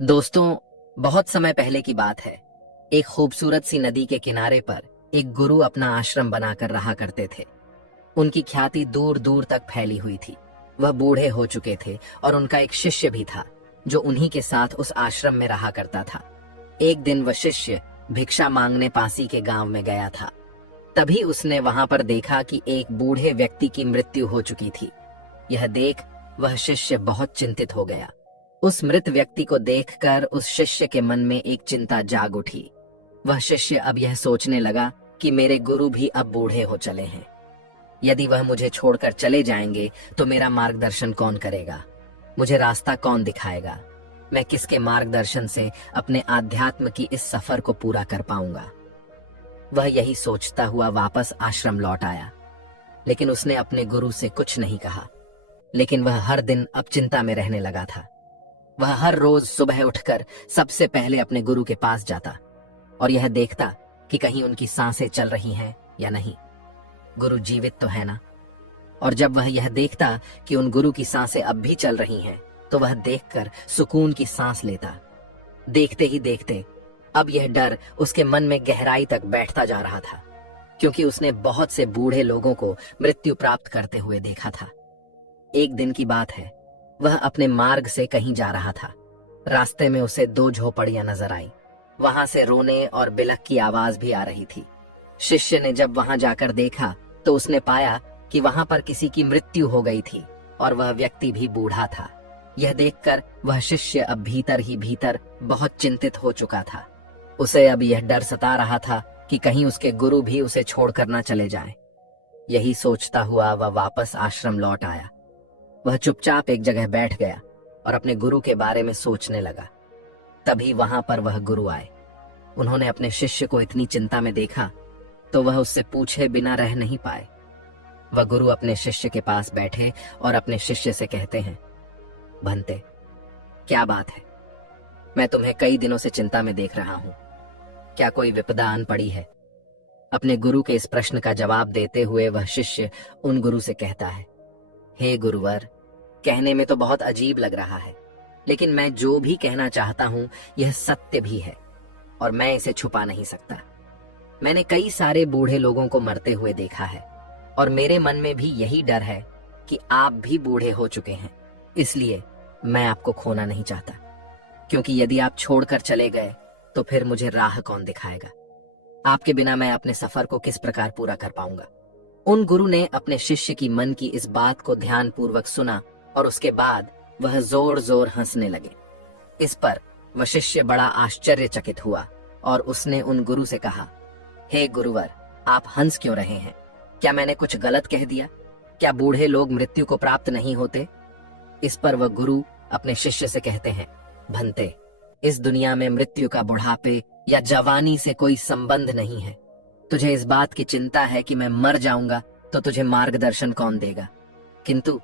दोस्तों, बहुत समय पहले की बात है। एक खूबसूरत सी नदी के किनारे पर एक गुरु अपना आश्रम बनाकर रहा करते थे। उनकी ख्याति दूर दूर तक फैली हुई थी। वह बूढ़े हो चुके थे और उनका एक शिष्य भी था जो उन्हीं के साथ उस आश्रम में रहा करता था। एक दिन वह शिष्य भिक्षा मांगने पासी के गांव में गया था। तभी उसने वहां पर देखा कि एक बूढ़े व्यक्ति की मृत्यु हो चुकी थी। यह देख वह शिष्य बहुत चिंतित हो गया। उस मृत व्यक्ति को देखकर उस शिष्य के मन में एक चिंता जाग उठी। वह शिष्य अब यह सोचने लगा कि मेरे गुरु भी अब बूढ़े हो चले हैं। यदि वह मुझे छोड़कर चले जाएंगे तो मेरा मार्गदर्शन कौन करेगा? मुझे रास्ता कौन दिखाएगा? मैं किसके मार्गदर्शन से अपने आध्यात्म की इस सफर को पूरा कर पाऊंगा? वह यही सोचता हुआ वापस आश्रम लौट आया, लेकिन उसने अपने गुरु से कुछ नहीं कहा। लेकिन वह हर दिन अब चिंता में रहने लगा था। वह हर रोज सुबह उठकर सबसे पहले अपने गुरु के पास जाता और यह देखता कि कहीं उनकी सांसें चल रही हैं या नहीं। गुरु जीवित तो है ना? और जब वह यह देखता कि उन गुरु की सांसें अब भी चल रही हैं, तो वह देखकर सुकून की सांस लेता। देखते ही देखते अब यह डर उसके मन में गहराई तक बैठता जा रहा था, क्योंकि उसने बहुत से बूढ़े लोगों को मृत्यु प्राप्त करते हुए देखा था। एक दिन की बात है, वह अपने मार्ग से कहीं जा रहा था। रास्ते में उसे दो झोपड़ियां नजर आई। वहां से रोने और बिलख की आवाज भी आ रही थी। शिष्य ने जब वहां जाकर देखा तो उसने पाया कि वहां पर किसी की मृत्यु हो गई थी और वह व्यक्ति भी बूढ़ा था। यह देखकर वह शिष्य अब भीतर ही भीतर बहुत चिंतित हो चुका था। उसे अब यह डर सता रहा था कि कहीं उसके गुरु भी उसे छोड़कर न चले जाएं। यही सोचता हुआ वह वापस आश्रम लौट आया। वह चुपचाप एक जगह बैठ गया और अपने गुरु के बारे में सोचने लगा। तभी वहां पर वह गुरु आए। उन्होंने अपने शिष्य को इतनी चिंता में देखा तो वह उससे पूछे बिना रह नहीं पाए। वह गुरु अपने शिष्य के पास बैठे और अपने शिष्य से कहते हैं, भंते, क्या बात है? मैं तुम्हें कई दिनों से चिंता में देख रहा हूं। क्या कोई विपदा आन पड़ी है? अपने गुरु के इस प्रश्न का जवाब देते हुए वह शिष्य उन गुरु से कहता है, हे गुरुवर, कहने में तो बहुत अजीब लग रहा है, लेकिन मैं जो भी कहना चाहता हूं यह सत्य भी है और मैं इसे छुपा नहीं सकता। मैंने कई सारे बूढ़े लोगों को मरते हुए देखा है और मेरे मन में भी यही डर है कि आप भी बूढ़े हो चुके हैं। इसलिए मैं आपको खोना नहीं चाहता, क्योंकि यदि आप छोड़कर चले गए तो फिर मुझे राह कौन दिखाएगा? आपके बिना मैं अपने सफर को किस प्रकार पूरा कर पाऊंगा? उन गुरु ने अपने शिष्य की मन की इस बात को ध्यानपूर्वक सुना और उसके बाद वह जोर जोर हंसने लगे। इस पर वह शिष्य बड़ा आश्चर्यचकित हुआ और उसने उन गुरु से कहा, हे गुरुवर, आप हंस क्यों रहे हैं? क्या मैंने कुछ गलत कह दिया? क्या बूढ़े लोग मृत्यु को प्राप्त नहीं होते? इस पर वह गुरु अपने शिष्य से कहते हैं, भंते, इस दुनिया में मृत्यु का बुढ़ापे या जवानी से कोई संबंध नहीं है। तुझे इस बात की चिंता है कि मैं मर जाऊंगा तो तुझे मार्गदर्शन कौन देगा, किंतु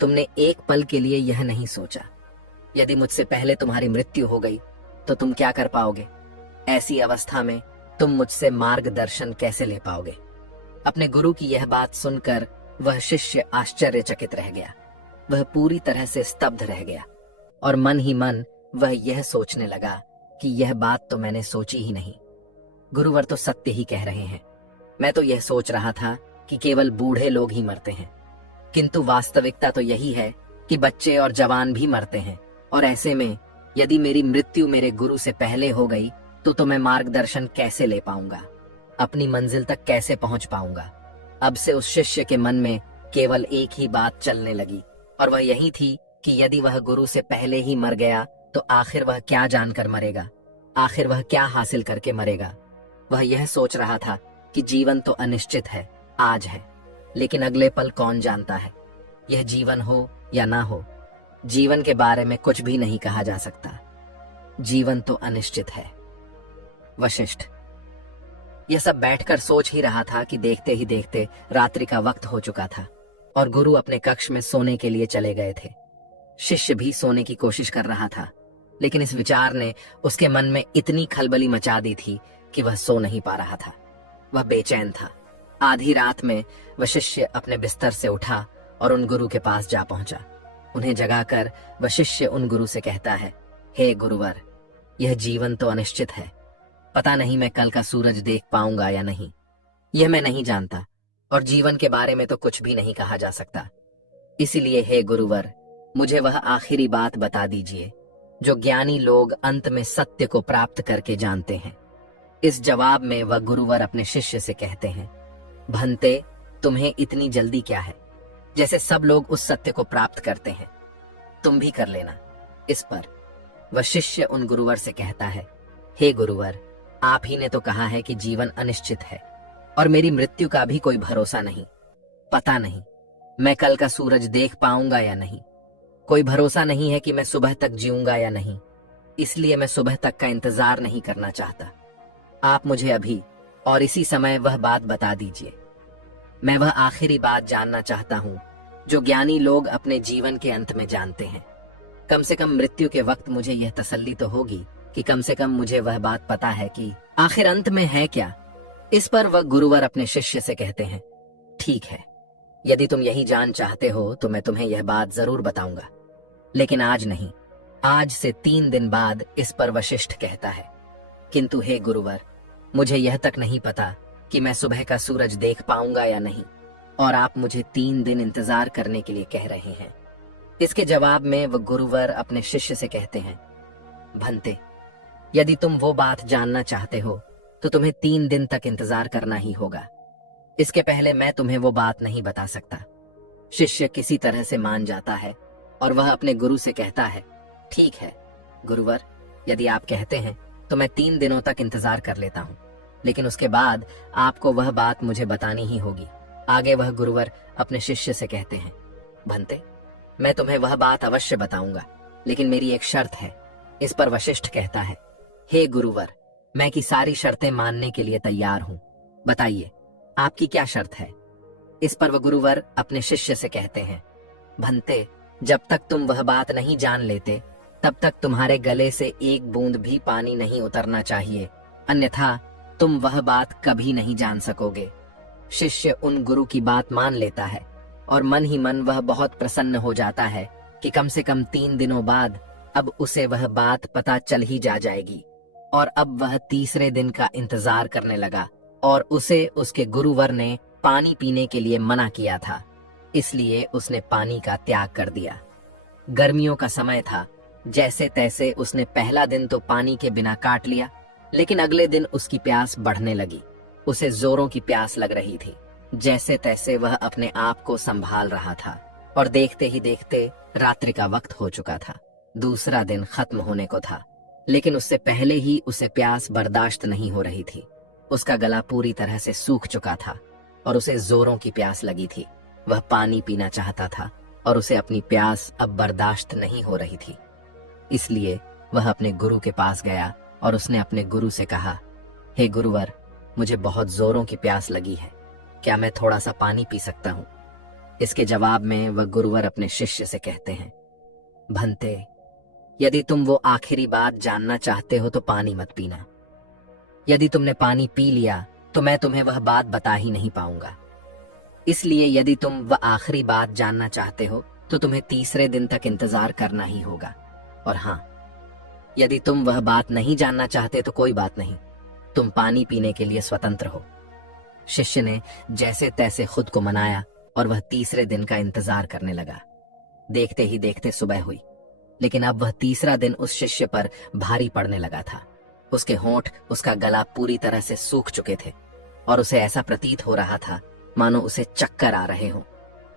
तुमने एक पल के लिए यह नहीं सोचा, यदि मुझसे पहले तुम्हारी मृत्यु हो गई तो तुम क्या कर पाओगे? ऐसी अवस्था में तुम मुझसे मार्गदर्शन कैसे ले पाओगे? अपने गुरु की यह बात सुनकर वह शिष्य आश्चर्यचकित रह गया। वह पूरी तरह से स्तब्ध रह गया और मन ही मन वह यह सोचने लगा कि यह बात तो मैंने सोची ही नहीं। गुरुवर तो सत्य ही कह रहे हैं। मैं तो यह सोच रहा था कि केवल बूढ़े लोग ही मरते हैं, किंतु वास्तविकता तो यही है कि बच्चे और जवान भी मरते हैं। और ऐसे में यदि मेरी मृत्यु मेरे गुरु से पहले हो गई तो मैं मार्गदर्शन कैसे ले पाऊंगा? अपनी मंजिल तक कैसे पहुंच पाऊंगा? अब से उस शिष्य के मन में केवल एक ही बात चलने लगी और वह यही थी कि यदि वह गुरु से पहले ही मर गया तो आखिर वह क्या जानकर मरेगा? आखिर वह क्या हासिल करके मरेगा? वह यह सोच रहा था कि जीवन तो अनिश्चित है, आज है, लेकिन अगले पल कौन जानता है? यह जीवन हो या ना हो, जीवन के बारे में कुछ भी नहीं कहा जा सकता। जीवन तो अनिश्चित है। वशिष्ठ। यह सब बैठकर सोच ही रहा था कि देखते ही देखते रात्रि का वक्त हो चुका था और गुरु अपने कक्ष में सोने के लिए चले गए थे। शिष्य भी सोने की कोशिश कर रहा था, लेकिन इस विचार ने उसके मन में इतनी खलबली मचा दी थी कि वह सो नहीं पा रहा था। वह बेचैन था। आधी रात में वह शिष्य अपने बिस्तर से उठा और उन गुरु के पास जा पहुंचा। उन्हें जगाकर वह शिष्य उन गुरु से कहता है, हे गुरुवर, यह जीवन तो अनिश्चित है। पता नहीं मैं कल का सूरज देख पाऊंगा या नहीं। यह मैं नहीं जानता, और जीवन के बारे में तो कुछ भी नहीं कहा जा सकता। इसीलिए हे गुरुवर, मुझे वह आखिरी बात बता दीजिए जो ज्ञानी लोग अंत में सत्य को प्राप्त करके जानते हैं। इस जवाब में वह गुरुवर अपने शिष्य से कहते हैं, भंते, तुम्हें इतनी जल्दी क्या है? जैसे सब लोग उस सत्य को प्राप्त करते हैं, तुम भी कर लेना। इस पर वह शिष्य उन गुरुवर से कहता है, हे गुरुवर, आप ही ने तो कहा है कि जीवन अनिश्चित है और मेरी मृत्यु का भी कोई भरोसा नहीं। पता नहीं मैं कल का सूरज देख पाऊंगा या नहीं। कोई भरोसा नहीं है कि मैं सुबह तक जीऊंगा या नहीं। इसलिए मैं सुबह तक का इंतजार नहीं करना चाहता। आप मुझे अभी और इसी समय वह बात बता दीजिए। मैं वह आखिरी बात जानना चाहता हूं जो ज्ञानी लोग अपने जीवन के अंत में जानते हैं। कम से कम मृत्यु के वक्त मुझे यह तसल्ली तो होगी कि कम से कम मुझे वह बात पता है कि आखिर अंत में है क्या। इस पर वह गुरुवर अपने शिष्य से कहते हैं, ठीक है, यदि तुम यही जान चाहते हो तो मैं तुम्हें यह बात जरूर बताऊंगा, लेकिन आज नहीं, आज से 3 दिन बाद। इस पर वशिष्ठ कहता है, किंतु हे गुरुवर, मुझे यह तक नहीं पता कि मैं सुबह का सूरज देख पाऊंगा या नहीं, और आप मुझे 3 दिन इंतजार करने के लिए कह रहे हैं। इसके जवाब में वह गुरुवर अपने शिष्य से कहते हैं, भंते, यदि तुम वो बात जानना चाहते हो तो तुम्हें 3 दिन तक इंतजार करना ही होगा। इसके पहले मैं तुम्हें वो बात नहीं बता सकता। शिष्य किसी तरह से मान जाता है और वह अपने गुरु से कहता है, ठीक है गुरुवर, यदि आप कहते हैं तो मैं 3 दिनों तक इंतजार कर लेता हूँ, लेकिन उसके बाद आपको वह बात मुझे बतानी ही होगी। आगे वह गुरुवर अपने शिष्य से कहते हैं, भंते, मैं तुम्हें वह बात अवश्य बताऊंगा, लेकिन मेरी एक शर्त है। इस पर वशिष्ठ कहता है, हे गुरुवर, मैं की सारी शर्तें मानने के लिए तैयार हूं। बताइए, आपकी क्या शर्त है? इस पर वह गुरुवर अपने शिष्य से कहते हैं, भंते, जब तक तुम वह बात नहीं जान लेते तब तक तुम्हारे गले से एक बूंद भी पानी नहीं उतरना चाहिए, अन्यथा तुम वह बात कभी नहीं जान सकोगे। शिष्य उन गुरु की बात मान लेता है और मन ही मन वह बहुत प्रसन्न हो जाता है कि कम से कम 3 दिनों बाद अब उसे वह बात पता चल ही जाएगी। और अब वह तीसरे दिन का इंतजार करने लगा, और उसे उसके गुरुवर ने पानी पीने के लिए मना किया था, इसलिए उसने पानी का त्याग कर दिया। गर्मियों का समय था, जैसे तैसे उसने पहला दिन तो पानी के बिना काट लिया, लेकिन अगले दिन उसकी प्यास बढ़ने लगी। उसे जोरों की प्यास लग रही थी। जैसे तैसे वह अपने आप को संभाल रहा था, और देखते ही देखते रात्रि का वक्त हो चुका था। दूसरा दिन खत्म होने को था, लेकिन उससे पहले ही उसे प्यास बर्दाश्त नहीं हो रही थी। उसका गला पूरी तरह से सूख चुका था और उसे जोरों की प्यास लगी थी। वह पानी पीना चाहता था और उसे अपनी प्यास अब बर्दाश्त नहीं हो रही थी। इसलिए वह अपने गुरु के पास गया और उसने अपने गुरु से कहा, हे गुरुवर, मुझे बहुत जोरों की प्यास लगी है, क्या मैं थोड़ा सा पानी पी सकता हूँ? इसके जवाब में वह गुरुवर अपने शिष्य से कहते हैं, भंते, यदि तुम वो आखिरी बात जानना चाहते हो तो पानी मत पीना। यदि तुमने पानी पी लिया तो मैं तुम्हें वह बात बता ही नहीं पाऊंगा। इसलिए यदि तुम वह आखिरी बात जानना चाहते हो तो तुम्हें तीसरे दिन तक इंतजार करना ही होगा। और हाँ, यदि तुम वह बात नहीं जानना चाहते तो कोई बात नहीं, तुम पानी पीने के लिए स्वतंत्र हो। शिष्य ने जैसे तैसे खुद को मनाया और वह तीसरे दिन का इंतजार करने लगा। देखते ही देखते सुबह हुई, लेकिन अब वह तीसरा दिन उस शिष्य पर भारी पड़ने लगा था। उसके होंठ, उसका गला पूरी तरह से सूख चुके थे और उसे ऐसा प्रतीत हो रहा था मानो उसे चक्कर आ रहे हों।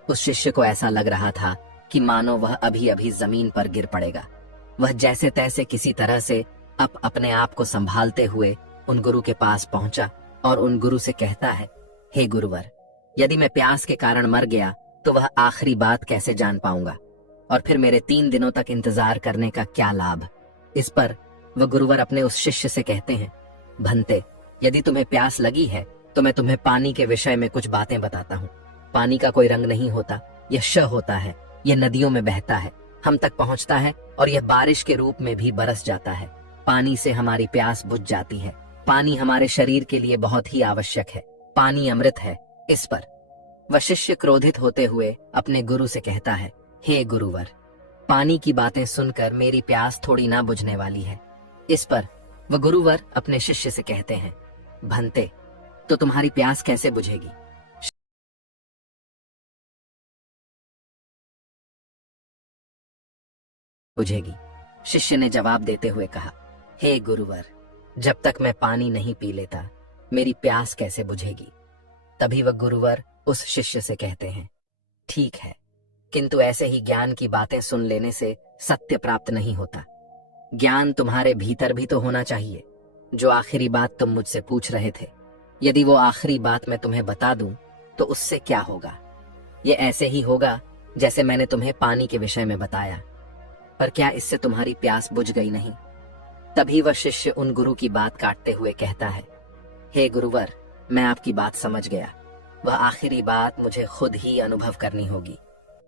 उस शिष्य को ऐसा लग रहा था कि मानो वह अभी अभी जमीन पर गिर पड़ेगा। वह जैसे तैसे किसी तरह से अब अपने आप को संभालते हुए उन गुरु के पास पहुंचा और उन गुरु से कहता है, हे गुरुवर, यदि मैं प्यास के कारण मर गया तो वह आखिरी बात कैसे जान पाऊंगा, और फिर मेरे 3 दिनों तक इंतजार करने का क्या लाभ? इस पर वह गुरुवर अपने उस शिष्य से कहते हैं, भंते, यदि तुम्हें प्यास लगी है तो मैं तुम्हें पानी के विषय में कुछ बातें बताता हूँ। पानी का कोई रंग नहीं होता, यह श होता है, यह नदियों में बहता है, हम तक पहुंचता है और यह बारिश के रूप में भी बरस जाता है। पानी से हमारी प्यास बुझ जाती है। पानी हमारे शरीर के लिए बहुत ही आवश्यक है। पानी अमृत है। इस पर वह शिष्य क्रोधित होते हुए अपने गुरु से कहता है, हे गुरुवर, पानी की बातें सुनकर मेरी प्यास थोड़ी ना बुझने वाली है। इस पर वह गुरुवर अपने शिष्य से कहते हैं, भंते, तो तुम्हारी प्यास कैसे बुझेगी? बुझेगी। शिष्य ने जवाब देते हुए कहा, हे गुरुवर, जब तक मैं पानी नहीं पी लेता मेरी प्यास कैसे बुझेगी? तभी वह गुरुवर उस शिष्य से कहते हैं, ठीक है, किंतु ऐसे ही ज्ञान की बातें सुन लेने से सत्य प्राप्त नहीं होता। ज्ञान तुम्हारे भीतर भी तो होना चाहिए। जो आखिरी बात तुम मुझसे पूछ रहे थे, यदि वो आखिरी बात मैं तुम्हें बता दूं तो उससे क्या होगा? ये ऐसे ही होगा जैसे मैंने तुम्हें पानी के विषय में बताया। पर क्या इससे तुम्हारी प्यास बुझ गई नहीं? तभी वह शिष्य उन गुरु की बात काटते हुए कहता है, हे गुरुवर, मैं आपकी बात समझ गया। वह आखिरी बात मुझे खुद ही अनुभव करनी होगी।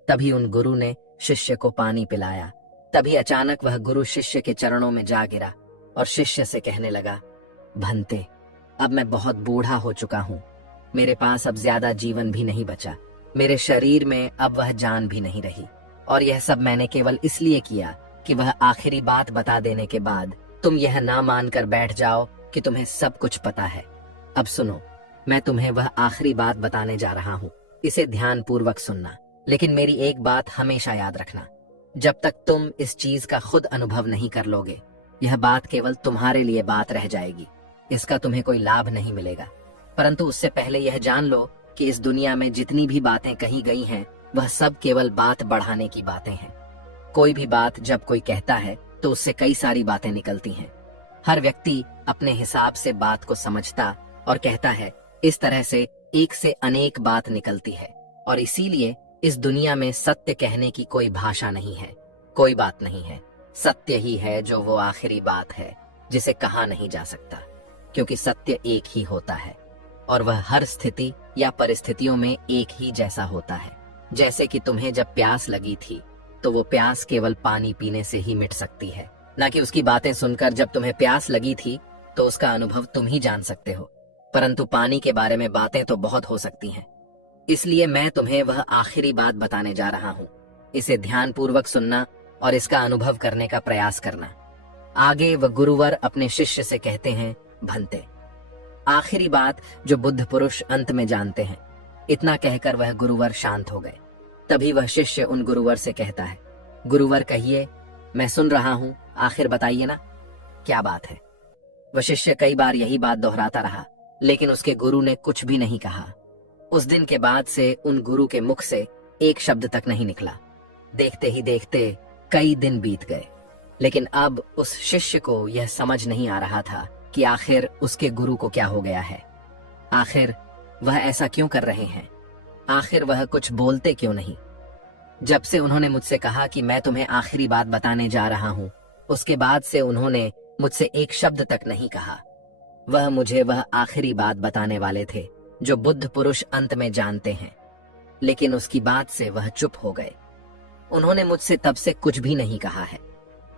तभी उन गुरु ने शिष्य को पानी पिलाया। तभी अचानक वह गुरु शिष्य के चरणों में जा गिरा और शिष्य से कहने लगा, भंते, अब मैं बहुत बूढ़ा हो चुका हूं। मेरे पास अब ज्यादा जीवन भी नहीं बचा। मेरे शरीर में अब वह जान भी नहीं रही। और यह सब मैंने केवल इसलिए किया कि वह आखिरी बात बता देने के बाद तुम यह ना मानकर बैठ जाओ कि तुम्हें सब कुछ पता है। अब सुनो, मैं तुम्हें वह आखिरी बात बताने जा रहा हूँ। इसे ध्यान पूर्वक सुनना, लेकिन मेरी एक बात हमेशा याद रखना। जब तक तुम इस चीज का खुद अनुभव नहीं कर लोगे, यह बात केवल तुम्हारे लिए बात रह जाएगी। इसका तुम्हें कोई लाभ नहीं मिलेगा। परंतु उससे पहले यह जान लो कि इस दुनिया में जितनी भी बातें कही गई हैं, वह सब केवल बात बढ़ाने की बातें हैं। कोई भी बात जब कोई कहता है तो उससे कई सारी बातें निकलती हैं। हर व्यक्ति अपने हिसाब से बात को समझता और कहता है। इस तरह से एक से अनेक बात निकलती है और इसीलिए इस दुनिया में सत्य कहने की कोई भाषा नहीं है, कोई बात नहीं है। सत्य ही है जो वो आखिरी बात है जिसे कहा नहीं जा सकता, क्योंकि सत्य एक ही होता है और वह हर स्थिति या परिस्थितियों में एक ही जैसा होता है। जैसे कि तुम्हें जब प्यास लगी थी तो वो प्यास केवल पानी पीने से ही मिट सकती है, ना कि उसकी बातें सुनकर। जब तुम्हें प्यास लगी थी तो उसका अनुभव तुम ही जान सकते हो, परंतु पानी के बारे में बातें तो बहुत हो सकती हैं। इसलिए मैं तुम्हें वह आखिरी बात बताने जा रहा हूँ। इसे ध्यान पूर्वक सुनना और इसका अनुभव करने का प्रयास करना। आगे वह गुरुवर अपने शिष्य से कहते हैं, भंते, आखिरी बात जो बुद्ध पुरुष अंत में जानते हैं। इतना कहकर वह गुरुवर शांत हो गए। तभी वह शिष्य उन गुरुवर से कहता है, गुरुवर कहिए, मैं सुन रहा हूं, आखिर बताइए ना, क्या बात है? वह शिष्य कई बार यही बात दोहराता रहा, लेकिन उसके गुरु ने कुछ भी नहीं कहा। उस दिन के बाद से उन गुरु के मुख से एक शब्द तक नहीं निकला। देखते ही देखते कई दिन बीत गए, लेकिन अब उस शिष्य को यह समझ नहीं आ रहा था कि आखिर उसके गुरु को क्या हो गया है। आखिर वह ऐसा क्यों कर रहे हैं? आखिर वह कुछ बोलते क्यों नहीं? जब से उन्होंने मुझसे कहा कि मैं तुम्हें आखिरी बात बताने जा रहा हूं, उसके बाद से उन्होंने मुझसे एक शब्द तक नहीं कहा। वह मुझे वह आखिरी बात बताने वाले थे जो बुद्ध पुरुष अंत में जानते हैं, लेकिन उसकी बात से वह चुप हो गए। उन्होंने मुझसे तब से कुछ भी नहीं कहा है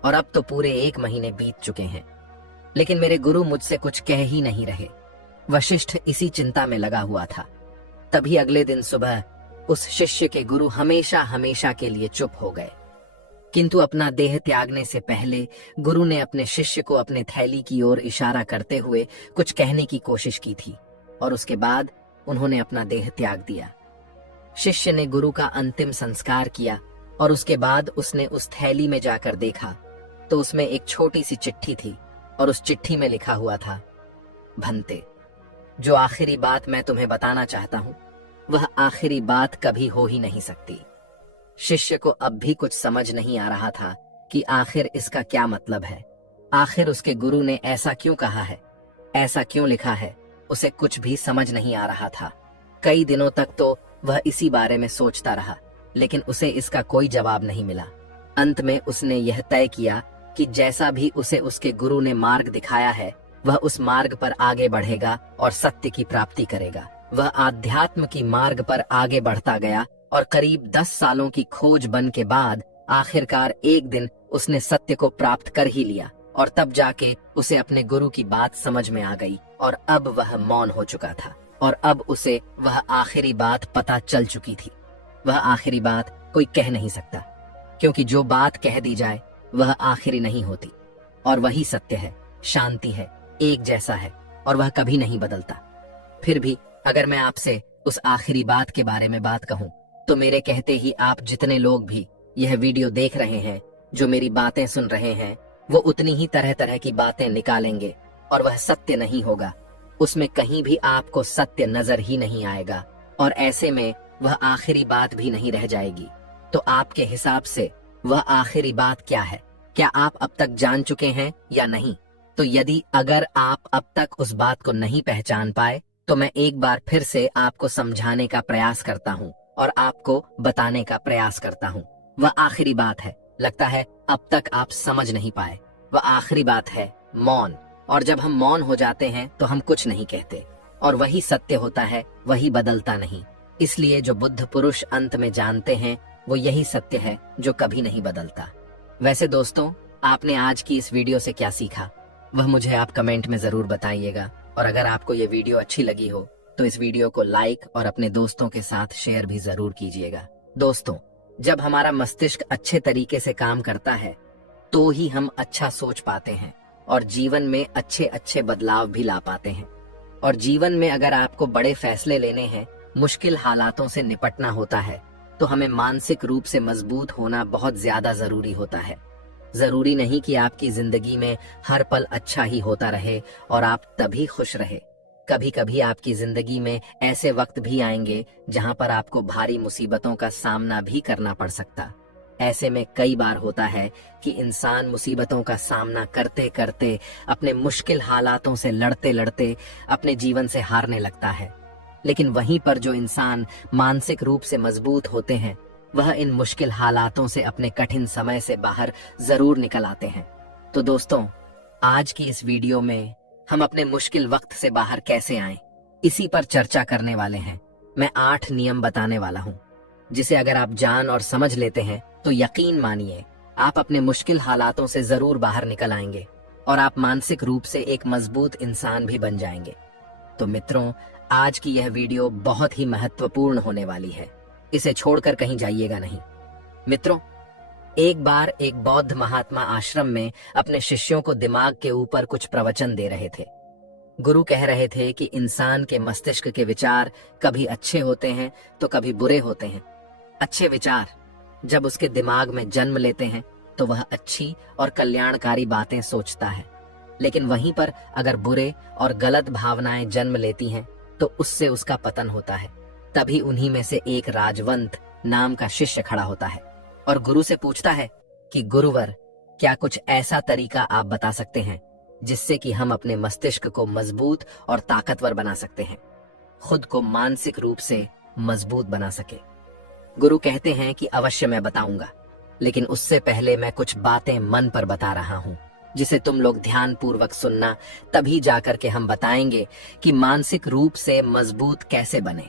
और अब तो पूरे 1 महीने बीत चुके हैं, लेकिन मेरे गुरु मुझसे कुछ कह ही नहीं रहे। वशिष्ठ इसी चिंता में लगा हुआ था। तभी अगले दिन सुबह उस शिष्य के गुरु हमेशा हमेशा के लिए चुप हो गए। किंतु अपना देह त्यागने से पहले गुरु ने अपने शिष्य को अपने थैली की ओर इशारा करते हुए कुछ कहने की कोशिश की थी और उसके बाद उन्होंने अपना देह त्याग दिया। शिष्य ने गुरु का अंतिम संस्कार किया और उसके बाद उसने उस थैली में जाकर देखा तो उसमें एक छोटी सी चिट्ठी थी और उस चिट्ठी में लिखा हुआ था, भंते, जो आखिरी बात मैं तुम्हें बताना चाहता हूं वह आखिरी बात कभी हो ही नहीं सकती। शिष्य को अब भी कुछ समझ नहीं आ रहा था कि आखिर इसका क्या मतलब है। आखिर उसके गुरु ने ऐसा क्यों कहा है, ऐसा क्यों लिखा है, उसे कुछ भी समझ नहीं आ रहा था। कई दिनों तक तो वह इसी बारे में सोचता रहा, लेकिन उसे इसका कोई जवाब नहीं मिला। अंत में उसने यह तय किया कि जैसा भी उसे उसके गुरु ने मार्ग दिखाया है वह उस मार्ग पर आगे बढ़ेगा और सत्य की प्राप्ति करेगा। वह आध्यात्म की मार्ग पर आगे बढ़ता गया और करीब 10 सालों की खोज बन के बाद आखिरकार एक दिन उसने सत्य को प्राप्त कर ही लिया और तब जाके उसे अपने गुरु की बात समझ में आ गई और अब वह मौन हो चुका था और अब उसे वह आखिरी बात पता चल चुकी थी। वह आखिरी बात कोई कह नहीं सकता। क्योंकि जो बात कह दी जाए वह आखिरी नहीं होती, और वही सत्य है, शांति है, एक जैसा है, और वह कभी नहीं बदलता। फिर भी अगर मैं आपसे उस आखिरी बात के बारे में बात कहूं, तो मेरे कहते ही आप जितने लोग भी यह वीडियो देख रहे हैं, जो मेरी बातें सुन रहे हैं, वो उतनी ही तरह तरह की बातें निकालेंगे, और वह सत्य नहीं होगा। उसमें कहीं भी आपको सत्य नजर ही नहीं आएगा, और ऐसे में वह आखिरी बात भी नहीं रह जाएगी। तो आपके हिसाब से वह आखिरी बात क्या है? क्या आप अब तक जान चुके हैं या नहीं? तो यदि अगर आप अब तक उस बात को नहीं पहचान पाए, तो मैं एक बार फिर से आपको समझाने का प्रयास करता हूँ और आपको बताने का प्रयास करता हूँ। वह आखिरी बात है, लगता है अब तक आप समझ नहीं पाए। वह आखिरी बात है मौन। और जब हम मौन हो जाते हैं तो हम कुछ नहीं कहते, और वही सत्य होता है, वही बदलता नहीं। इसलिए जो बुद्ध पुरुष अंत में जानते हैं, वो यही सत्य है जो कभी नहीं बदलता। वैसे दोस्तों, आपने आज की इस वीडियो से क्या सीखा, वह मुझे आप कमेंट में जरूर बताइएगा। और अगर आपको ये वीडियो अच्छी लगी हो तो इस वीडियो को लाइक और अपने दोस्तों के साथ शेयर भी जरूर कीजिएगा। दोस्तों, जब हमारा मस्तिष्क अच्छे तरीके से काम करता है तो ही हम अच्छा सोच पाते हैं और जीवन में अच्छे अच्छे बदलाव भी ला पाते हैं। और जीवन में अगर आपको बड़े फैसले लेने हैं, मुश्किल हालातों से निपटना होता है, तो हमें मानसिक रूप से मजबूत होना बहुत ज्यादा जरूरी होता है। जरूरी नहीं कि आपकी जिंदगी में हर पल अच्छा ही होता रहे और आप तभी खुश रहे। कभी कभी आपकी जिंदगी में ऐसे वक्त भी आएंगे जहां पर आपको भारी मुसीबतों का सामना भी करना पड़ सकता। ऐसे में कई बार होता है कि इंसान मुसीबतों का सामना करते करते, अपने मुश्किल हालातों से लड़ते लड़ते अपने जीवन से हारने लगता है। लेकिन वहीं पर जो इंसान मानसिक रूप से मजबूत होते हैं, वह इन मुश्किल हालातों से अपने कठिन समय से बाहर जरूर निकल आते हैं। तो दोस्तों, आज की इस वीडियो में हम अपने मुश्किल वक्त से बाहर कैसे आएं, इसी पर चर्चा करने वाले हैं। मैं 8 नियम बताने वाला हूं, जिसे अगर आप जान और समझ लेते हैं तो यकीन मानिए आप अपने मुश्किल हालातों से जरूर बाहर निकल आएंगे और आप मानसिक रूप से एक मजबूत इंसान भी बन जाएंगे। तो मित्रों, आज की यह वीडियो बहुत ही महत्वपूर्ण होने वाली है, इसे छोड़कर कहीं जाइएगा नहीं। मित्रों, एक बार एक बौद्ध महात्मा आश्रम में अपने शिष्यों को दिमाग के ऊपर कुछ प्रवचन दे रहे थे। गुरु कह रहे थे कि इंसान के मस्तिष्क के विचार कभी अच्छे होते हैं तो कभी बुरे होते हैं। अच्छे विचार जब उसके दिमाग में जन्म लेते हैं तो वह अच्छी और कल्याणकारी बातें सोचता है, लेकिन वहीं पर अगर बुरे और गलत भावनाएं जन्म लेती हैं तो उससे उसका पतन होता है। तभी उन्हीं में से एक राजवंत नाम का शिष्य खड़ा होता है और गुरु से पूछता है कि गुरुवर, क्या कुछ ऐसा तरीका आप बता सकते हैं जिससे कि हम अपने मस्तिष्क को मजबूत और ताकतवर बना सकते हैं, खुद को मानसिक रूप से मजबूत बना सके। गुरु कहते हैं कि अवश्य मैं बताऊंगा, लेकिन उससे पहले मैं कुछ बातें मन पर बता रहा हूं, जिसे तुम लोग ध्यान पूर्वक सुनना। तभी जाकर के हम बताएंगे कि मानसिक रूप से मजबूत कैसे बने।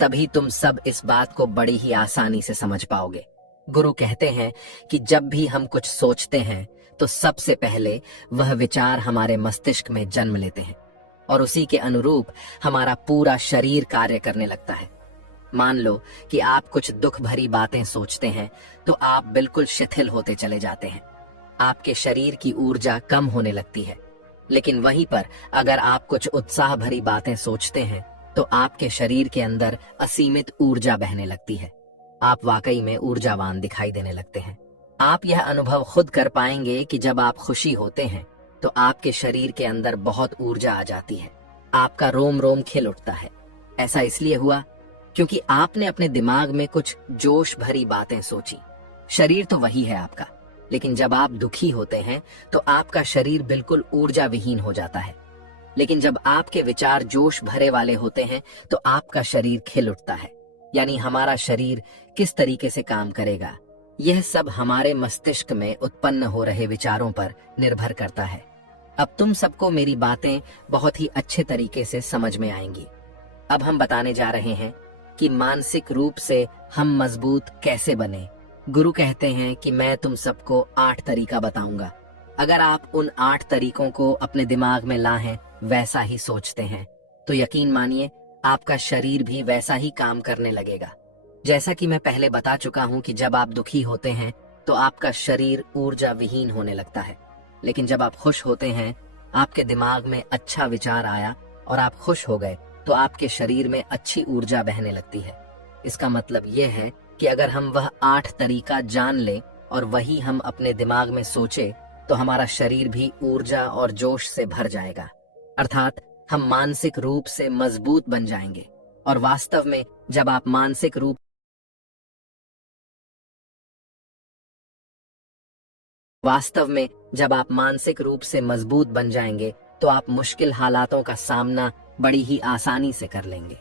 तभी तुम सब इस बात को बड़ी ही आसानी से समझ पाओगे। गुरु कहते हैं कि जब भी हम कुछ सोचते हैं तो सबसे पहले वह विचार हमारे मस्तिष्क में जन्म लेते हैं और उसी के अनुरूप हमारा पूरा शरीर कार्य करने लगता है। मान लो कि आप कुछ दुख भरी बातें सोचते हैं तो आप बिल्कुल शिथिल होते चले जाते हैं, आपके शरीर की ऊर्जा कम होने लगती है। लेकिन वहीं पर अगर आप कुछ उत्साह भरी बातें सोचते हैं तो आपके शरीर के अंदर असीमित ऊर्जा बहने लगती है। आप वाकई में ऊर्जावान दिखाई देने लगते हैं। आप यह अनुभव खुद कर पाएंगे कि जब आप खुशी होते हैं तो आपके शरीर के अंदर बहुत ऊर्जा आ जाती है, आपका रोम रोम खिल उठता है। ऐसा इसलिए हुआ क्योंकि आपने अपने दिमाग में कुछ जोश भरी बातें सोची। शरीर तो वही है आपका, लेकिन जब आप दुखी होते हैं तो आपका शरीर बिल्कुल ऊर्जा विहीन हो जाता है। लेकिन जब आपके विचार जोश भरे वाले होते हैं तो आपका शरीर खिल उठता है। यानी हमारा शरीर किस तरीके से काम करेगा, यह सब हमारे मस्तिष्क में उत्पन्न हो रहे विचारों पर निर्भर करता है। अब तुम सबको मेरी बातें बहुत ही अच्छे तरीके से समझ में आएंगी। अब हम बताने जा रहे हैं कि मानसिक रूप से हम मजबूत कैसे बने। गुरु कहते हैं कि मैं तुम सबको 8 तरीका बताऊंगा। अगर आप उन 8 तरीकों को अपने दिमाग में लाएं, वैसा ही सोचते हैं, तो यकीन मानिए आपका शरीर भी वैसा ही काम करने लगेगा। जैसा कि मैं पहले बता चुका हूं कि जब आप दुखी होते हैं तो आपका शरीर ऊर्जा विहीन होने लगता है, लेकिन जब आप खुश होते हैं, आपके दिमाग में अच्छा विचार आया और आप खुश हो गए तो आपके शरीर में अच्छी ऊर्जा बहने लगती है। इसका मतलब यह है कि अगर हम वह 8 तरीका जान लें और वही हम अपने दिमाग में सोचे तो हमारा शरीर भी ऊर्जा और जोश से भर जाएगा, अर्थात हम मानसिक रूप से मजबूत बन जाएंगे। और वास्तव में जब आप मानसिक रूप से मजबूत बन जाएंगे तो आप मुश्किल हालातों का सामना बड़ी ही आसानी से कर लेंगे।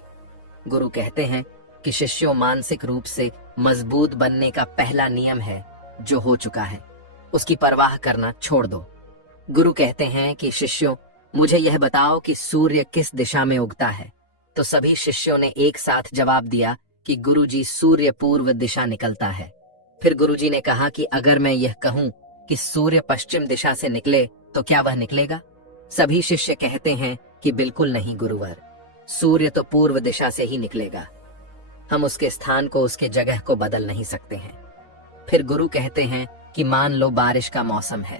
गुरु कहते हैं कि शिष्यों, मानसिक रूप से मजबूत बनने का पहला नियम है जो हो चुका है उसकी परवाह करना छोड़ दो। गुरु कहते हैं कि शिष्यों, मुझे यह बताओ कि सूर्य किस दिशा में उगता है। तो सभी शिष्यों ने एक साथ जवाब दिया कि गुरुजी, सूर्य पूर्व दिशा निकलता है। फिर गुरुजी ने कहा कि अगर मैं यह कहूं कि सूर्य पश्चिम दिशा से निकले तो क्या वह निकलेगा? सभी शिष्य कहते हैं कि बिल्कुल नहीं गुरुवर, सूर्य तो पूर्व दिशा से ही निकलेगा। हम उसके स्थान को, उसके जगह को बदल नहीं सकते हैं। फिर गुरु कहते हैं कि मान लो बारिश का मौसम है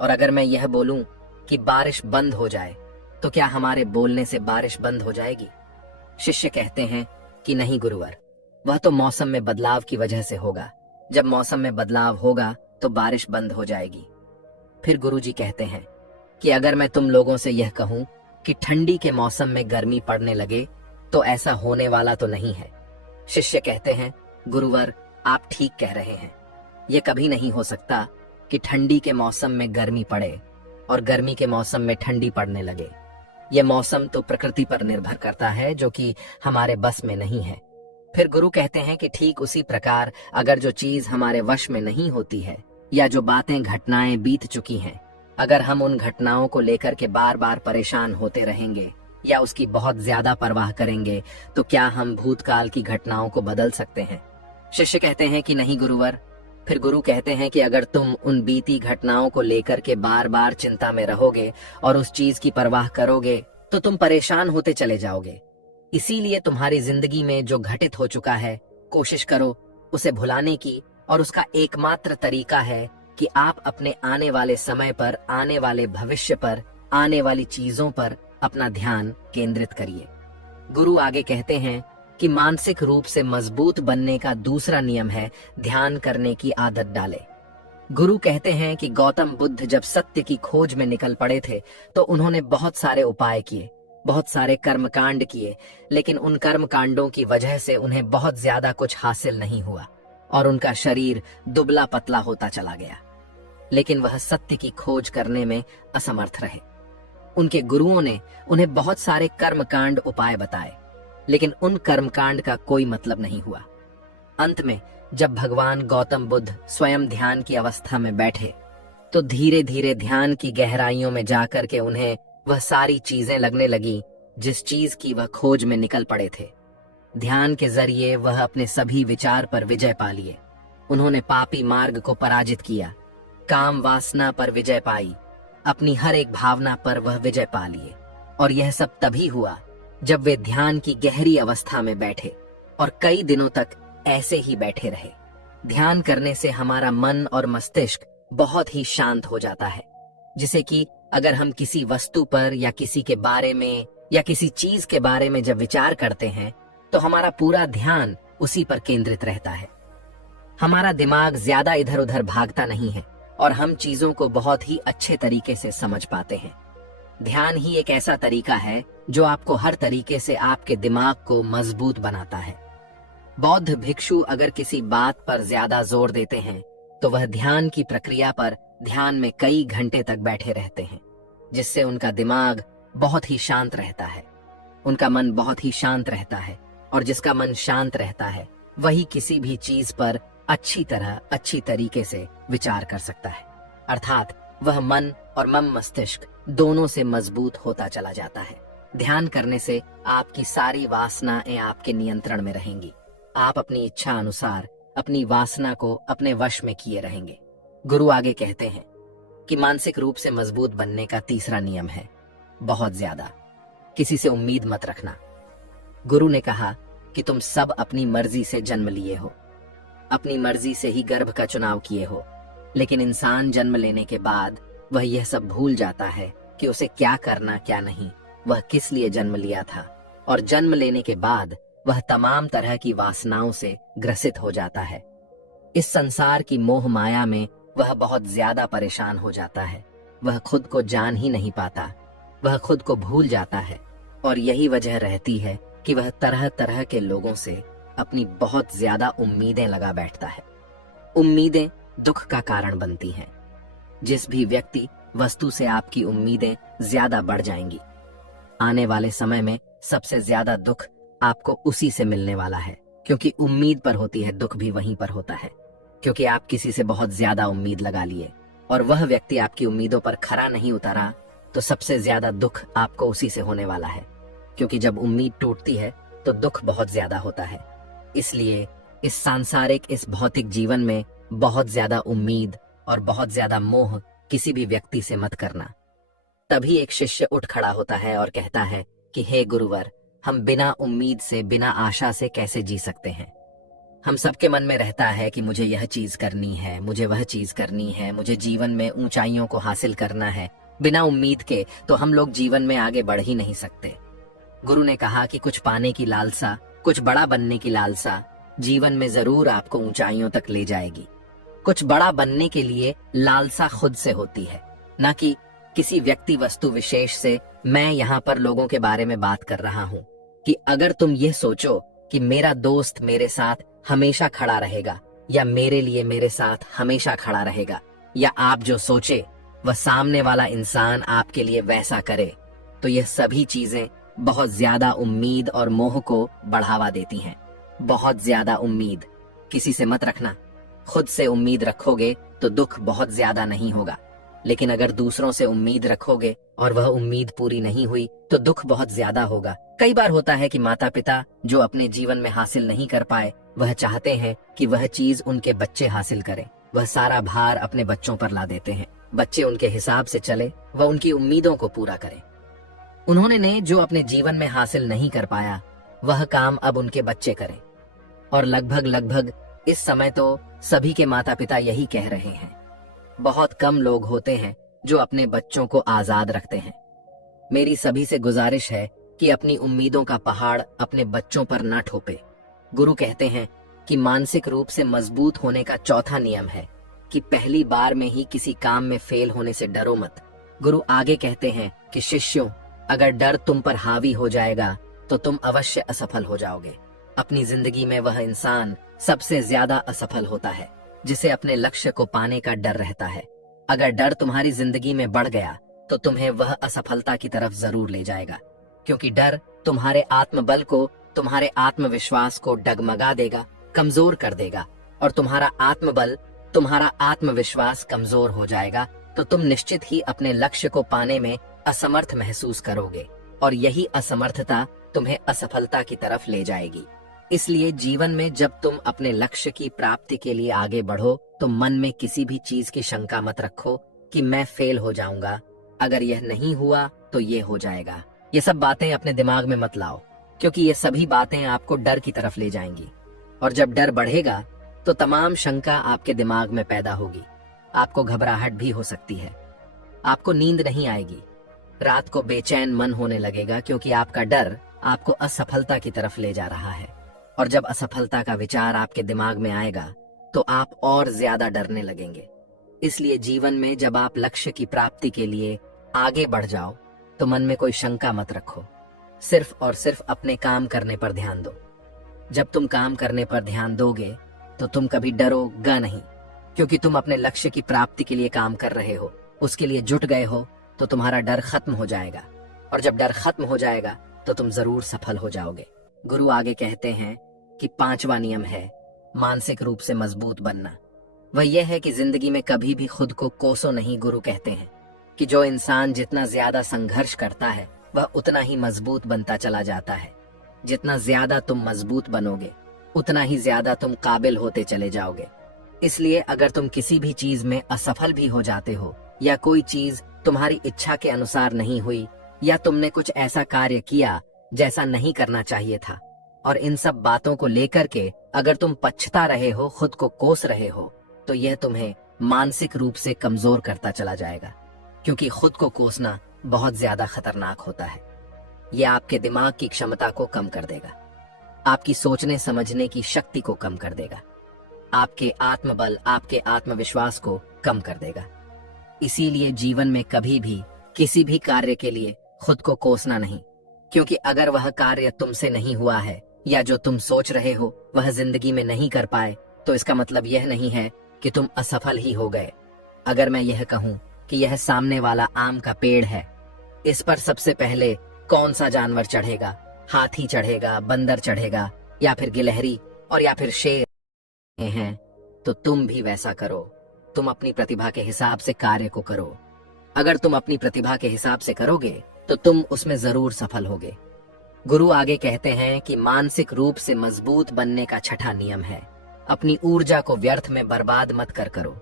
और अगर मैं यह बोलूं कि बारिश बंद हो जाए तो क्या हमारे बोलने से बारिश बंद हो जाएगी? शिष्य कहते हैं कि नहीं गुरुवर, वह तो मौसम में बदलाव की वजह से होगा। जब मौसम में बदलाव होगा तो बारिश बंद हो जाएगी। फिर गुरुजी कहते हैं कि अगर मैं तुम लोगों से यह कहूं कि ठंडी के मौसम में गर्मी पड़ने लगे तो ऐसा होने वाला तो नहीं है। शिष्य कहते हैं, गुरुवर, आप ठीक कह रहे हैं। यह कभी नहीं हो सकता कि ठंडी के मौसम में गर्मी पड़े और गर्मी के मौसम में ठंडी पड़ने लगे। यह मौसम तो प्रकृति पर निर्भर करता है जो कि हमारे बस में नहीं है। फिर गुरु कहते हैं कि ठीक उसी प्रकार अगर जो चीज हमारे वश में नहीं होती है या जो बातें, घटनाएं बीत चुकी हैं, अगर हम उन घटनाओं को लेकर के बार बार परेशान होते रहेंगे या उसकी बहुत ज्यादा परवाह करेंगे तो क्या हम भूतकाल की घटनाओं को बदल सकते हैं? शिष्य कहते हैं कि नहीं गुरुवर। फिर गुरु कहते हैं कि अगर तुम उन बीती घटनाओं को लेकर के बार बार चिंता में रहोगे और उस चीज की परवाह करोगे तो तुम परेशान होते चले जाओगे। इसीलिए तुम्हारी जिंदगी में जो घटित हो चुका है, कोशिश करो उसे भुलाने की, और उसका एकमात्र तरीका है कि आप अपने आने वाले समय पर, आने वाले भविष्य पर, आने वाली चीजों पर अपना ध्यान केंद्रित करिए। गुरु आगे कहते हैं कि मानसिक रूप से मजबूत बनने का दूसरा नियम है ध्यान करने की आदत डाले। गुरु कहते हैं कि गौतम बुद्ध जब सत्य की खोज में निकल पड़े थे तो उन्होंने बहुत सारे उपाय किए, बहुत सारे कर्मकांड किए, लेकिन उन कर्मकांडों की वजह से उन्हें बहुत ज्यादा कुछ हासिल नहीं हुआ और उनका शरीर दुबला पतला होता चला गया। लेकिन वह सत्य की खोज करने में असमर्थ रहे। उनके गुरुओं ने उन्हें बहुत सारे कर्मकांड उपाय बताए, लेकिन उन कर्मकांड का कोई मतलब नहीं हुआ। अंत में जब भगवान गौतम बुद्ध स्वयं ध्यान की अवस्था में बैठे तो धीरे धीरे ध्यान की गहराइयों में जाकर के उन्हें वह सारी चीजें लगने लगी जिस चीज की वह खोज में निकल पड़े थे। ध्यान के जरिए वह अपने सभी विचार पर विजय पा लिए। उन्होंने पापी मार्ग को पराजित किया, काम वासना पर विजय पाई, अपनी हर एक भावना पर वह विजय पा लिए। और यह सब तभी हुआ जब वे ध्यान की गहरी अवस्था में बैठे और कई दिनों तक ऐसे ही बैठे रहे। ध्यान करने से हमारा मन और मस्तिष्क बहुत ही शांत हो जाता है, जिसे कि अगर हम किसी वस्तु पर या किसी के बारे में या किसी चीज के बारे में जब विचार करते हैं तो हमारा पूरा ध्यान उसी पर केंद्रित रहता है। हमारा दिमाग ज्यादा इधर उधर भागता नहीं है और हम चीजों को बहुत ही अच्छे तरीके से समझ पाते हैं। ध्यान ही एक ऐसा तरीका है जो आपको हर तरीके से आपके दिमाग को मजबूत बनाता है। बौद्ध भिक्षु अगर किसी बात पर ज्यादा जोर देते हैं तो वह ध्यान की प्रक्रिया पर ध्यान में कई घंटे तक बैठे रहते हैं, जिससे उनका दिमाग बहुत ही शांत रहता है, उनका मन बहुत ही शांत रहता है, और जिसका मन शांत रहता है वही किसी भी चीज पर अच्छी तरह, अच्छी तरीके से विचार कर सकता है। अर्थात वह मन और मस्तिष्क दोनों से मजबूत होता चला जाता है। ध्यान करने से आपकी सारी वासनाएं आपके नियंत्रण में रहेंगी। आप अपनी इच्छा अनुसार अपनी वासना को अपने वश में किए रहेंगे। गुरु आगे कहते हैं कि मानसिक रूप से मजबूत बनने का तीसरा नियम है बहुत ज्यादा किसी से उम्मीद मत रखना। गुरु ने कहा कि तुम सब अपनी मर्जी से जन्म लिए हो, अपनी मर्जी से ही गर्भ का चुनाव किए हो। लेकिन इंसान जन्म लेने के बाद वह यह सब भूल जाता है कि उसे क्या करना क्या नहीं, वह किस लिए जन्म लिया था। और जन्म लेने के बाद वह तमाम तरह की वासनाओं से ग्रसित हो जाता है। इस संसार की मोह माया में वह बहुत ज्यादा परेशान हो जाता है। वह खुद को जान ही नहीं पाता, वह खुद को भूल जाता है। और यही वजह रहती है कि वह तरह तरह के लोगों से अपनी बहुत ज्यादा उम्मीदें लगा बैठता है। उम्मीदें दुख का कारण बनती हैं। जिस भी व्यक्ति वस्तु से आपकी उम्मीदें ज्यादा बढ़ जाएंगी, आने वाले समय में सबसे ज्यादा दुख आपको उसी से मिलने वाला है। क्योंकि उम्मीद पर होती है, दुख भी वहीं पर होता है। क्योंकि आप किसी से बहुत ज्यादा उम्मीद लगा लिए और वह व्यक्ति आपकी उम्मीदों पर खरा नहीं उतरा, तो सबसे ज्यादा दुख आपको उसी से होने वाला है। क्योंकि जब उम्मीद टूटती है तो दुख बहुत ज्यादा होता है। इसलिए इस सांसारिक, इस भौतिक जीवन में बहुत ज्यादा उम्मीद और बहुत ज्यादा मोह किसी भी व्यक्ति से मत करना। तभी एक शिष्य उठ खड़ा होता है और कहता है कि हे गुरुवर, हम बिना उम्मीद से, बिना आशा से कैसे जी सकते हैं। हम सबके मन में रहता है कि मुझे यह चीज करनी है, मुझे वह चीज करनी है, मुझे जीवन में ऊंचाइयों को हासिल करना है। बिना उम्मीद के तो हम लोग जीवन में आगे बढ़ ही नहीं सकते। गुरु ने कहा कि कुछ पाने की लालसा, कुछ बड़ा बनने की लालसा जीवन में जरूर आपको ऊंचाइयों तक ले जाएगी। कुछ बड़ा बनने के लिए लालसा खुद से होती है, ना कि किसी व्यक्ति वस्तु विशेष से। मैं यहाँ पर लोगों के बारे में बात कर रहा हूँ कि अगर तुम ये सोचो कि मेरा दोस्त मेरे साथ हमेशा खड़ा रहेगा या मेरे लिए मेरे साथ हमेशा खड़ा रहेगा, या आप जो सोचे वह सामने वाला इंसान आपके लिए वैसा करे, तो यह सभी चीजें बहुत ज्यादा उम्मीद और मोह को बढ़ावा देती हैं। बहुत ज्यादा उम्मीद किसी से मत रखना। खुद से उम्मीद रखोगे तो दुख बहुत ज्यादा नहीं होगा, लेकिन अगर दूसरों से उम्मीद रखोगे और वह उम्मीद पूरी नहीं हुई तो दुख बहुत ज्यादा होगा। कई बार होता है कि माता पिता जो अपने जीवन में हासिल नहीं कर पाए, वह चाहते हैं कि वह चीज उनके बच्चे हासिल करें। वह सारा भार अपने बच्चों पर ला देते हैं। बच्चे उनके हिसाब से चले, वह उनकी उम्मीदों को पूरा करें। उन्होंने जो अपने जीवन में हासिल नहीं कर पाया, वह काम अब उनके बच्चे करें। और लगभग इस समय तो सभी के माता पिता यही कह रहे हैं। बहुत कम लोग होते हैं जो अपने बच्चों को आजाद रखते हैं। मेरी सभी से गुजारिश है कि अपनी उम्मीदों का पहाड़ अपने बच्चों पर न ठोपे। गुरु कहते हैं कि मानसिक रूप से मजबूत होने का चौथा नियम है कि पहली बार में ही किसी काम में फेल होने से डरो मत। गुरु आगे कहते हैं कि शिष्यों, अगर डर तुम पर हावी हो जाएगा तो तुम अवश्य असफल हो जाओगे। अपनी जिंदगी में वह इंसान सबसे ज्यादा असफल होता है जिसे अपने लक्ष्य को पाने का डर रहता है। अगर डर तुम्हारी जिंदगी में बढ़ गया तो तुम्हें वह असफलता की तरफ जरूर ले जाएगा, क्योंकि डर तुम्हारे आत्मबल को, तुम्हारे आत्मविश्वास को डगमगा देगा, कमजोर कर देगा। और तुम्हारा आत्मबल, तुम्हारा आत्मविश्वास कमजोर हो जाएगा तो तुम निश्चित ही अपने लक्ष्य को पाने में असमर्थ महसूस करोगे, और यही असमर्थता तुम्हें असफलता की तरफ ले जाएगी। इसलिए जीवन में जब तुम अपने लक्ष्य की प्राप्ति के लिए आगे बढ़ो तो मन में किसी भी चीज की शंका मत रखो कि मैं फेल हो जाऊंगा, अगर यह नहीं हुआ तो ये हो जाएगा। ये सब बातें अपने दिमाग में मत लाओ, क्योंकि ये सभी बातें आपको डर की तरफ ले जाएंगी। और जब डर बढ़ेगा तो तमाम शंका आपके दिमाग में पैदा होगी। आपको घबराहट भी हो सकती है, आपको नींद नहीं आएगी, रात को बेचैन मन होने लगेगा, क्योंकि आपका डर आपको असफलता की तरफ ले जा रहा है। और जब असफलता का विचार आपके दिमाग में आएगा तो आप और ज्यादा डरने लगेंगे। इसलिए जीवन में जब आप लक्ष्य की प्राप्ति के लिए आगे बढ़ जाओ तो मन में कोई शंका मत रखो, सिर्फ और सिर्फ अपने काम करने पर ध्यान दो। जब तुम काम करने पर ध्यान दोगे तो तुम कभी डरोगा नहीं, क्योंकि तुम अपने लक्ष्य की प्राप्ति के लिए काम कर रहे हो, उसके लिए जुट गए हो, तो तुम्हारा डर खत्म हो जाएगा। और जब डर खत्म हो जाएगा तो तुम जरूर सफल हो जाओगे। गुरु आगे कहते हैं कि पांचवा नियम है मानसिक रूप से मजबूत बनना। वह यह है कि जिंदगी में कभी भी खुद को कोसो नहीं। गुरु कहते हैं कि जो इंसान जितना ज्यादा संघर्ष करता है वह उतना ही मजबूत बनता चला जाता है। जितना ज्यादा तुम मजबूत बनोगे उतना ही ज्यादा तुम काबिल होते चले जाओगे। इसलिए अगर तुम किसी भी चीज में असफल भी हो जाते हो, या कोई चीज तुम्हारी इच्छा के अनुसार नहीं हुई, या तुमने कुछ ऐसा कार्य किया जैसा नहीं करना चाहिए था, और इन सब बातों को लेकर के अगर तुम पछता रहे हो, खुद को कोस रहे हो, तो यह तुम्हें मानसिक रूप से कमजोर करता चला जाएगा, क्योंकि खुद को कोसना बहुत ज्यादा खतरनाक होता है। यह आपके दिमाग की क्षमता को कम कर देगा, आपकी सोचने समझने की शक्ति को कम कर देगा, आपके आत्मबल, आपके आत्मविश्वास को कम कर देगा। इसीलिए जीवन में कभी भी किसी भी कार्य के लिए खुद को कोसना नहीं, क्योंकि अगर वह कार्य तुमसे नहीं हुआ है या जो तुम सोच रहे हो वह जिंदगी में नहीं कर पाए, तो इसका मतलब यह नहीं है कि तुम असफल ही हो गए। अगर मैं यह कहूं कि यह सामने वाला आम का पेड़ है, इस पर सबसे पहले कौन सा जानवर चढ़ेगा? हाथी चढ़ेगा, बंदर चढ़ेगा, या फिर गिलहरी और या फिर शेर हैं, तो तुम भी वैसा करो। तुम अपनी प्रतिभा के हिसाब से कार्य को करो। अगर तुम अपनी प्रतिभा के हिसाब से करोगे तो तुम उसमें जरूर सफल होगे। गुरु आगे कहते हैं कि मानसिक रूप से मजबूत बनने का छठा नियम है, अपनी ऊर्जा को व्यर्थ में बर्बाद मत करो।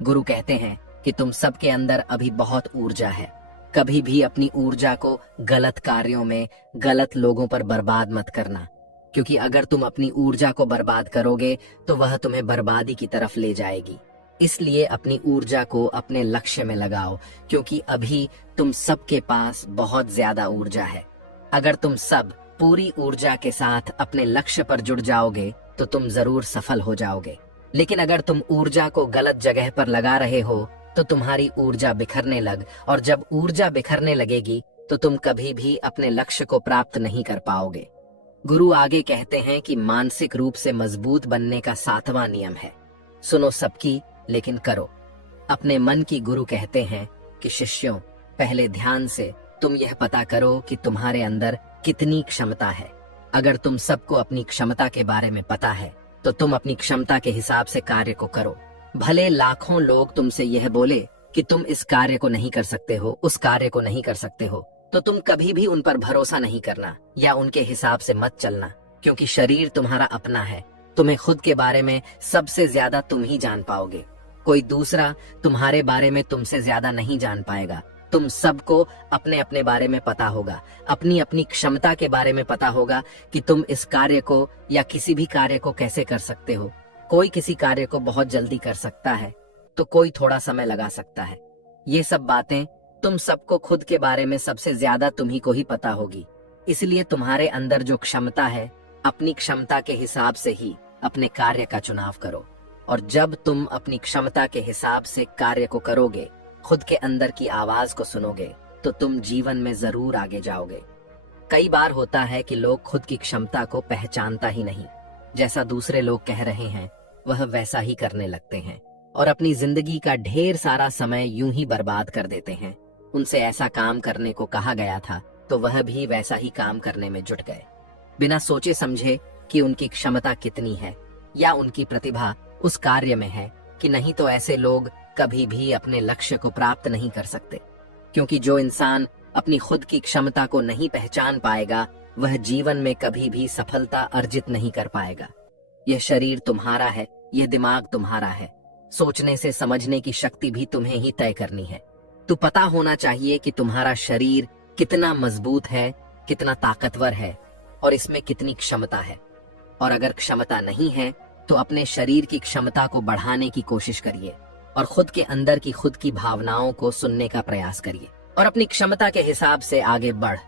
गुरु कहते हैं कि तुम सबके अंदर अभी बहुत ऊर्जा है। कभी भी अपनी ऊर्जा को गलत कार्यों में, गलत लोगों पर बर्बाद मत करना, क्योंकि अगर तुम अपनी ऊर्जा को बर्बाद करोगे तो वह तुम्हें बर्बादी की तरफ ले जाएगी। इसलिए अपनी ऊर्जा को अपने लक्ष्य में लगाओ, क्योंकि अभी तुम सबके पास बहुत ज्यादा ऊर्जा है। अगर तुम सब पूरी ऊर्जा के साथ अपने लक्ष्य पर जुड़ जाओगे तो तुम जरूर सफल हो जाओगे। लेकिन अगर तुम ऊर्जा को गलत जगह पर लगा रहे हो तो तुम्हारी ऊर्जा बिखरने लग, और जब ऊर्जा बिखरने लगेगी तो तुम कभी भी अपने लक्ष्य को प्राप्त नहीं कर पाओगे। गुरु आगे कहते हैं कि मानसिक रूप से मजबूत बनने का सातवां नियम है, सुनो सबकी लेकिन करो अपने मन की। गुरु कहते हैं कि शिष्यों, पहले ध्यान से तुम यह पता करो कि तुम्हारे अंदर कितनी क्षमता है। अगर तुम सबको अपनी क्षमता के बारे में पता है तो तुम अपनी क्षमता के हिसाब से कार्य को करो। भले लाखों लोग तुमसे यह बोले कि तुम इस कार्य को नहीं कर सकते हो, उस कार्य को नहीं कर सकते हो, तो तुम कभी भी उन पर भरोसा नहीं करना या उनके हिसाब से मत चलना, क्योंकि शरीर तुम्हारा अपना है। तुम्हें खुद के बारे में सबसे ज्यादा तुम ही जान पाओगे। कोई दूसरा तुम्हारे बारे में तुमसे ज्यादा नहीं जान पाएगा। तुम सबको अपने अपने बारे में पता होगा, अपनी अपनी क्षमता के बारे में पता होगा कि तुम इस कार्य को या किसी भी कार्य को कैसे कर सकते हो। कोई किसी कार्य को बहुत जल्दी कर सकता है तो कोई थोड़ा समय लगा सकता है। ये सब बातें तुम सबको खुद के बारे में सबसे ज्यादा तुम्ही को ही पता होगी। इसलिए तुम्हारे अंदर जो क्षमता है, अपनी क्षमता के हिसाब से ही अपने कार्य का चुनाव करो। और जब तुम अपनी क्षमता के हिसाब से कार्य को करोगे, खुद के अंदर की आवाज को सुनोगे, तो तुम जीवन में जरूर आगे जाओगे। कई बार होता है कि लोग खुद की क्षमता को पहचानता ही नहीं, जैसा दूसरे लोग कह रहे हैं वह वैसा ही करने लगते हैं और अपनी जिंदगी का ढेर सारा समय यूं ही बर्बाद कर देते हैं। उनसे ऐसा काम करने को कहा गया था तो वह भी वैसा ही काम करने में जुट गए, बिना सोचे समझे कि उनकी क्षमता कितनी है या उनकी प्रतिभा उस कार्य में है कि नहीं। तो ऐसे लोग कभी भी अपने लक्ष्य को प्राप्त नहीं कर सकते, क्योंकि जो इंसान अपनी खुद की क्षमता को नहीं पहचान पाएगा वह जीवन में कभी भी सफलता अर्जित नहीं कर पाएगा। यह शरीर तुम्हारा है, यह दिमाग तुम्हारा है, सोचने से समझने की शक्ति भी तुम्हें ही तय करनी है। तो पता होना चाहिए कि तुम्हारा शरीर कितना मजबूत है, कितना ताकतवर है और इसमें कितनी क्षमता है। और अगर क्षमता नहीं है तो अपने शरीर की क्षमता को बढ़ाने की कोशिश करिए और खुद के अंदर की खुद की भावनाओं को सुनने का प्रयास करिए और अपनी क्षमता के हिसाब से आगे बढ़।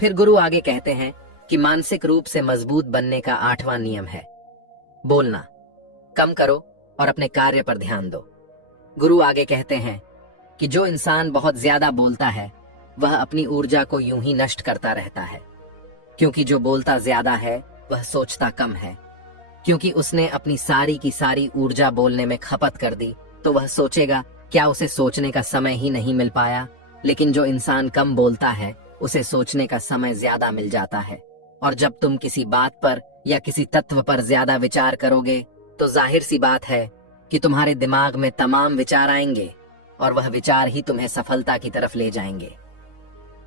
फिर गुरु आगे कहते हैं कि मानसिक रूप से मजबूत बनने का आठवां नियम है, बोलना कम करो और अपने कार्य पर ध्यान दो। गुरु आगे कहते हैं कि जो इंसान बहुत ज्यादा बोलता है वह अपनी ऊर्जा को यूं ही नष्ट करता रहता है, क्योंकि जो बोलता ज्यादा है वह सोचता कम है। क्योंकि उसने अपनी सारी की सारी ऊर्जा बोलने में खपत कर दी तो वह सोचेगा क्या उसे सोचने का समय ही नहीं मिल पाया। लेकिन जो इंसान कम बोलता है उसे सोचने का समय ज्यादा मिल जाता है। और जब तुम किसी बात पर या किसी तत्व पर ज्यादा विचार करोगे तो जाहिर सी बात है कि तुम्हारे दिमाग में तमाम विचार आएंगे और वह विचार ही तुम्हें सफलता की तरफ ले जाएंगे।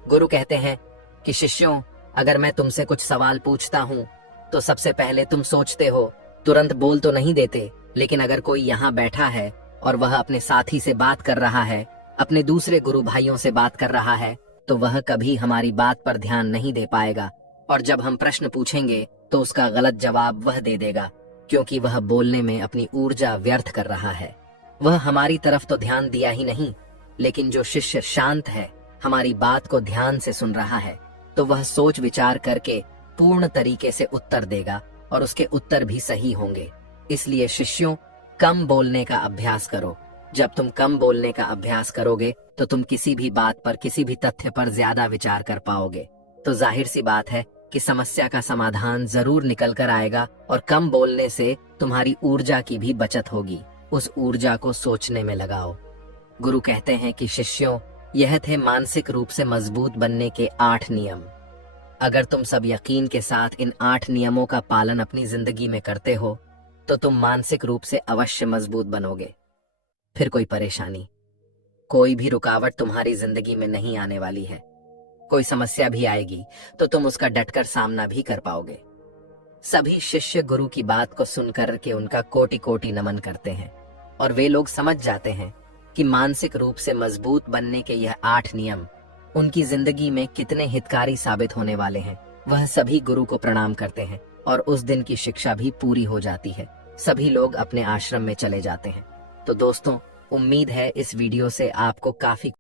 गुरु कहते हैं कि शिष्यों, अगर मैं तुमसे कुछ सवाल पूछता हूँ तो सबसे पहले तुम सोचते हो, तुरंत बोल तो नहीं देते। लेकिन अगर कोई यहाँ बैठा है और वह अपने साथी से बात कर रहा है, अपने दूसरे गुरु भाइयों से बात कर रहा है, तो वह कभी हमारी बात पर ध्यान नहीं दे पाएगा। और जब हम प्रश्न पूछेंगे तो उसका गलत जवाब वह दे देगा, क्योंकि वह बोलने में अपनी ऊर्जा व्यर्थ कर रहा है। वह हमारी तरफ तो ध्यान दिया ही नहीं, लेकिन जो शिष्य शांत है, हमारी बात को ध्यान से सुन रहा है, तो वह सोच विचार करके पूर्ण तरीके से उत्तर देगा और उसके उत्तर भी सही होंगे। इसलिए शिष्यों, कम बोलने का अभ्यास करो। जब तुम कम बोलने का अभ्यास करोगे तो तुम किसी भी बात पर, किसी भी तथ्य पर ज्यादा विचार कर पाओगे। तो जाहिर सी बात है कि समस्या का समाधान जरूर निकल कर आएगा, और कम बोलने से तुम्हारी ऊर्जा की भी बचत होगी। उस ऊर्जा को सोचने में लगाओ। गुरु कहते हैं कि शिष्यों, यह थे मानसिक रूप से मजबूत बनने के 8 नियम। अगर तुम सब यकीन के साथ इन 8 नियमों का पालन अपनी जिंदगी में करते हो तो तुम मानसिक रूप से अवश्य मजबूत बनोगे। फिर कोई परेशानी, कोई भी रुकावट तुम्हारी जिंदगी में नहीं आने वाली है। कोई समस्या भी आएगी तो तुम उसका डटकर सामना भी कर पाओगे। सभी शिष्य गुरु की बात को सुनकर के उनका कोटि कोटि नमन करते हैं, और वे लोग समझ जाते हैं कि मानसिक रूप से मजबूत बनने के यह 8 नियम उनकी जिंदगी में कितने हितकारी साबित होने वाले हैं। वह सभी गुरु को प्रणाम करते हैं और उस दिन की शिक्षा भी पूरी हो जाती है। सभी लोग अपने आश्रम में चले जाते हैं। तो दोस्तों, उम्मीद है इस वीडियो से आपको काफी